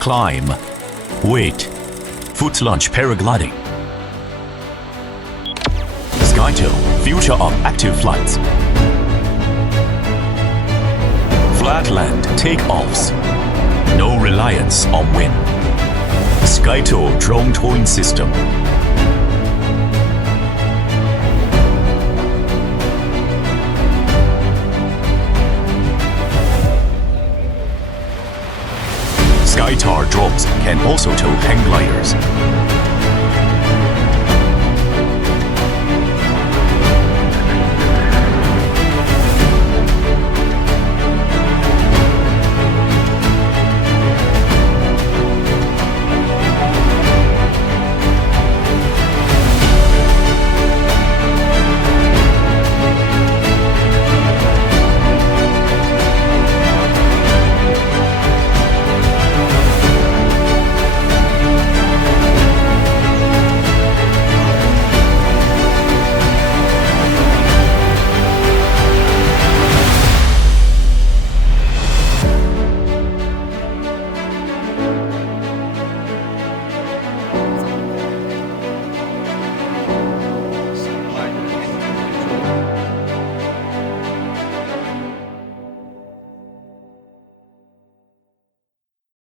climb, wait, foot launch paragliding. SkyTow, future of active flights. Flatland takeoffs, no reliance on wind. SkyTow drone towing system. SkyTow drones can also tow hang gliders.